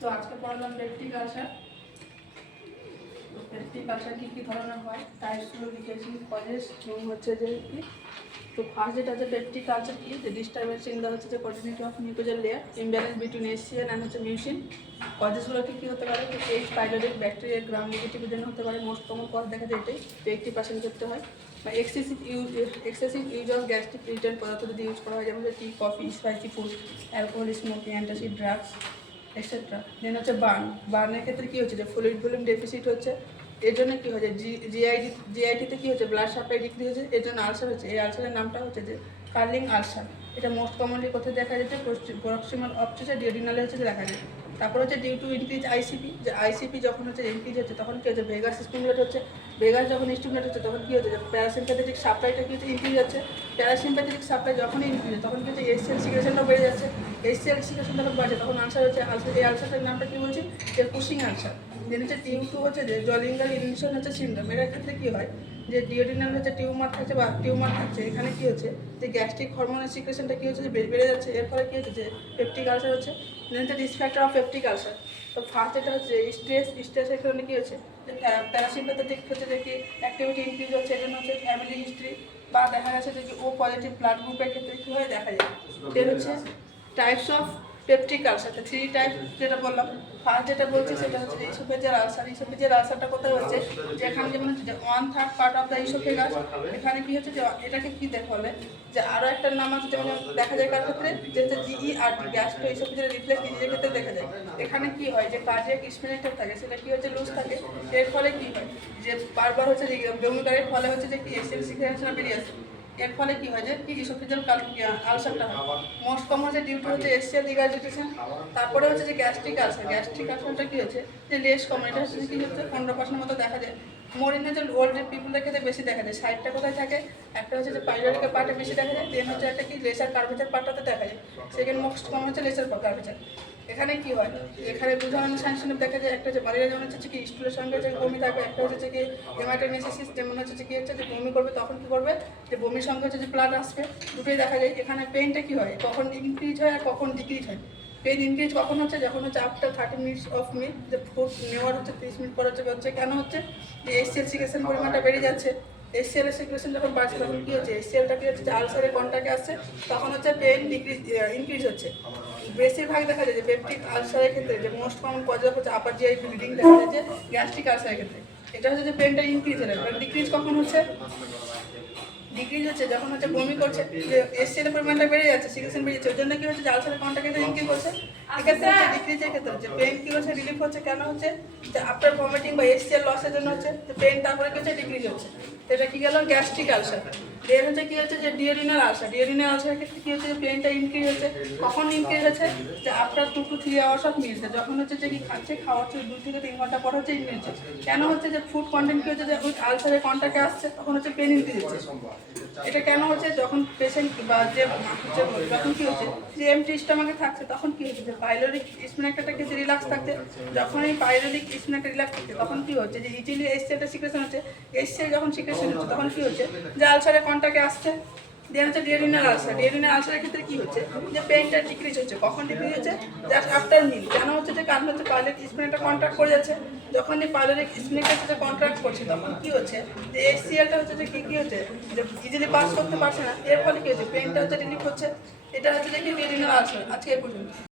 তো আজকে পড়ালাম peptic ulcer. তো পেপটিক আলসার কী কী ধরনের হয় টাইপসগুলো লিখেছি, কজেস এবং হচ্ছে যে কি। তো ফার্স্ট যেটা হচ্ছে পেপটিক আলসার কি, যে ডিস্টারবেন্স ইন দ্য হচ্ছে যে continuity of mucosal layer, imbalance between ACL and হচ্ছে মিউসিন। কজেসগুলো কী কী হতে পারে, তো H pyloric bacteria gram negative জন্য হতে পারে। মোস্ট কমন কজ দেখা যায় এটাই, যে 80% করতে হয়। বা excessive use of gastric irritant পদার্থ যদি ইউজ করা হয়, যেমন tea, coffee, spicy food, alcohol, smoking, antacid drugs etcetera. Then হচ্ছে বার্নের ক্ষেত্রে কী হচ্ছে, যে ফ্লুইড ভলিউম ডেফিসিট হচ্ছে, এর জন্য কী হচ্ছে জিআইটিতে কী হচ্ছে, ব্লাড সাপ্লাই ডিক্রিজ হচ্ছে, এর জন্য আলসার হচ্ছে। এই আলসারের নামটা হচ্ছে যে কার্লিং আলসার। এটা মোস্ট কমনলি কোথায় দেখা যাচ্ছে, প্রক্সিমাল অবচেসে ডিওডিনালে হচ্ছে দেখা যায়। তারপর হচ্ছে ডিউ টু ইনক্রিজ আইসিপি, যে আইসিপি যখন হচ্ছে ইনক্রিজ হচ্ছে তখন কী হচ্ছে, ভেগাস স্টিমুলেট হচ্ছে। ভেগাস যখন স্টিমুলেট হচ্ছে তখন কী হচ্ছে, যে প্যারাসিম্প্যাথেটিক সাপ্লাইটা কী হচ্ছে, ইনক্রিজ হচ্ছে। প্যারাসিম্প্যাথেটিক সাপ্লাই যখনই ইনক্রিজ হয় তখন কী হচ্ছে, এসসিএল সিক্রেশনটা বেড়ে যাচ্ছে। এসসিএল সিক্রেশন যখন বাড়ছে তখন আলসার হচ্ছে। আলসার, এই আলসারটার নামটা কী বলছি, যে কুশিং আলসার। দেন হচ্ছে ডিউ টু হচ্ছে যে জলিঙ্গাল ইনহিবিশন হচ্ছে সিন্ড্রোম। এর ক্ষেত্রে কী হয়, যে ডিওডিনাল হচ্ছে টিউমার থাকছে বা টিউমার থাকছে, এখানে কী হচ্ছে, যে গ্যাস্ট্রিক হরমোনের সিক্রেশনটা কী হচ্ছে, যে বেড়ে যাচ্ছে। এর ফলে কী হচ্ছে, যে পেপটিক আলসার হচ্ছে। দেন হচ্ছে risk factor of peptic ulcer. তো ফার্স্ট যেটা হচ্ছে স্ট্রেসের কারণে কী হচ্ছে, যে প্যারাসিম্প্যাথেটিক হচ্ছে যে কি অ্যাক্টিভিটি ইনক্রিজ হচ্ছে। এর জন্য হচ্ছে ফ্যামিলি হিস্ট্রি বা দেখা যাচ্ছে যে কি ও পজিটিভ ব্লাড গ্রুপের ক্ষেত্রে কী হয় দেখা যায়। দেন হচ্ছে types of peptic ulcer, 3 type যেটা বললাম। ফার্স্ট যেটা বলছি সেটা হচ্ছে ইসোফেজিয়াল আলসার। ইসোফেজিয়াল আলসারটা কোথায় হচ্ছে, যে এখানে যেমন হচ্ছে যে 1/3 পার্ট অফ দ্য ইসোফেগাস। এখানে কি হচ্ছে, যে এটাকে কি দেখা বলে, যে আরও একটা নাম আছে, যেমন দেখা যায় কার ক্ষেত্রে, যে হচ্ছে জিইআরটি, গ্যাস্ট্রো ইসোফেজিয়াল রিফ্লেক্স ডিজিজের ক্ষেত্রে দেখা যায়। এখানে কি হয়, যে কার্ডিয়াক স্পিনেক্টার থাকে, সেটা কি হচ্ছে, লুজ থাকে। এর ফলে কি হয়, যে বারবার হচ্ছে যে বমিকারের ফলে হচ্ছে যে কি এসিড সিক্রেশন বেরিয়ে আসে। এর ফলে কি হয়, যে কি ইসোফেজিয়াল আলসারটা হয়। মোস্ট কমন হচ্ছে ডিউ টু হচ্ছে এসিএল রিগার্জিটেশন। তারপরে হচ্ছে যে গ্যাস্ট্রিক আলসার। গ্যাস্ট্রিক আলসারটা কি হচ্ছে, যে লেস কমন। এটা হচ্ছে কি হচ্ছে 15% মতো দেখা যায়। মোরিনে যে ওল্ড পিপুলদের ক্ষেত্রে বেশি দেখা যায়। সাইডটা কোথায় থাকে, একটা হচ্ছে যে পাইলোরিকের পার্টে বেশি দেখা যায়। দেন হচ্ছে একটা কি লেসার কার্ভেচার পার্টটাতে দেখা যায়। সেকেন্ড মোস্ট কমন হচ্ছে লেসার কার্ভেচার। এখানে কি হয়, এখানে দু ধরনের সাইন দেখা যায়। একটা হচ্ছে ম্যালেরিয়া, যেমন হচ্ছে কি স্টুলের সঙ্গে যে বমি থাকবে। একটা হচ্ছে কি হেমাটোমেসিস, যেমন হচ্ছে কি হচ্ছে, যে বমি করবে তখন কি করবে, যে বমির সঙ্গে হচ্ছে যে ব্লাড আসবে। দুটোই দেখা যায়। এখানে পেইনটা কি হয়, কখন ইনক্রিজ হয় আর কখন ডিক্রিজ হয়। পেইন ইনক্রিজ কখন হচ্ছে, যখন হচ্ছে আফটার 30 মিনিটস অফ মিল, যে ফুড নেওয়ার হচ্ছে 30 মিনিট পর হচ্ছে কেন হচ্ছে, যে এসসিএল সিক্রেশন পরিমাণটা বেড়ে যাচ্ছে। এসসিএল এর সিক্রেশন যখন বাড়ছে তখন কী হচ্ছে, এসসিএলটা কি হচ্ছে, যে আলসারের কন্ট্যাক্টে আসছে, তখন হচ্ছে পেইন ইনক্রিজ হচ্ছে। বেশিরভাগ দেখা যায় যে পেপটিক আলসারের ক্ষেত্রে যে মোস্ট কমন কজ হচ্ছে আপার জিআই ব্লিডিং দেখা যায়, যে গ্যাস্ট্রিক আলসারের ক্ষেত্রে। এটা হচ্ছে যে পেনটা ইনক্রিজ হলে, ডিক্রিজ কখন হচ্ছে, ডিক্রিজ হচ্ছে যখন হচ্ছে বমি করছে, যে এসসিএল এর পরিমাণটা বেড়ে যাচ্ছে, সিক্রেশন বেড়ে যাচ্ছে। ওর জন্য কি হচ্ছে, যে আলসারের কন্ট্যাক্টে ইনক্রিজ করছে। এক্ষেত্রে হচ্ছে ডিক্রিজের ক্ষেত্রে হচ্ছে পেন কি হচ্ছে, রিলিফ হচ্ছে। কেন হচ্ছে, যে আফটার ভমিটিং বা এসসিএল লসের জন্য হচ্ছে, যে পেন তারপরে কি হচ্ছে, ডিক্রিজ হচ্ছে। এটা কি গেল গ্যাস্ট্রিক আলসার। দেন হচ্ছে কি হচ্ছে, যে ডিওডিনাল আলসার। ডিওডিনাল আলসারের ক্ষেত্রে কি হচ্ছে, যে পেনটা ইনক্রিজ হচ্ছে। কখন ইনক্রিজ হচ্ছে, যে after 2 to 3 hours of meals, যখন হচ্ছে যে কি খাচ্ছে, খাওয়ার হচ্ছে 2 থেকে 3 ঘন্টা পর হচ্ছে ইনক্রিজ হচ্ছে। কেন হচ্ছে, যে ফুড কন্টেন্ট কি হচ্ছে, যে আলসারের কন্ট্যাক্টে আসছে, তখন হচ্ছে পেন ইনক্রিজ হচ্ছে। এটা কেন হচ্ছে, যখন পেশেন্ট বা যে যখন কি হচ্ছে, যে এমটি স্টমাকে থাকছে, তখন কি হচ্ছে, যে পাইলোরিক স্পিনেক্টারটা কিন্তু রিল্যাক্স থাকছে। যখন এই পাইলোরিক স্পিনেক্টার রিল্যাক্স থাকছে তখন কি হচ্ছে, যে ইজিলি এসসিএলটা সিক্রেশন হচ্ছে। এসসিএল যখন সিক্রেশন হচ্ছে তখন কি হচ্ছে, যে আলসারের কন্ট্যাক্টে আসছে। দেন হচ্ছে ডিওডিনাল আলসার। ডিওডিনাল আলসারের ক্ষেত্রে কি হচ্ছে, যে পেইনটা ডিক্রিজ হচ্ছে। কখন ডিক্রিজ হচ্ছে, জাস্ট আফটার মিল। কেন হচ্ছে, যে কারণ হচ্ছে পাইলোরিক স্পিনেক্টার কন্ট্রাক্ট করে যাচ্ছে। যখন এই পাইলোরিক স্পিনেক্টার সাথে কন্ট্রাক্ট করছে তখন কি হচ্ছে, যে এসসিএলটা হচ্ছে যে কি হচ্ছে, যে ইজিলি পাস করতে পারছে না। এর ফলে কি হচ্ছে, পেইনটা হচ্ছে রিলিফ হচ্ছে। এটা হচ্ছে যে কি ডিওডিনাল আলসার। আজকে এই পর্যন্ত।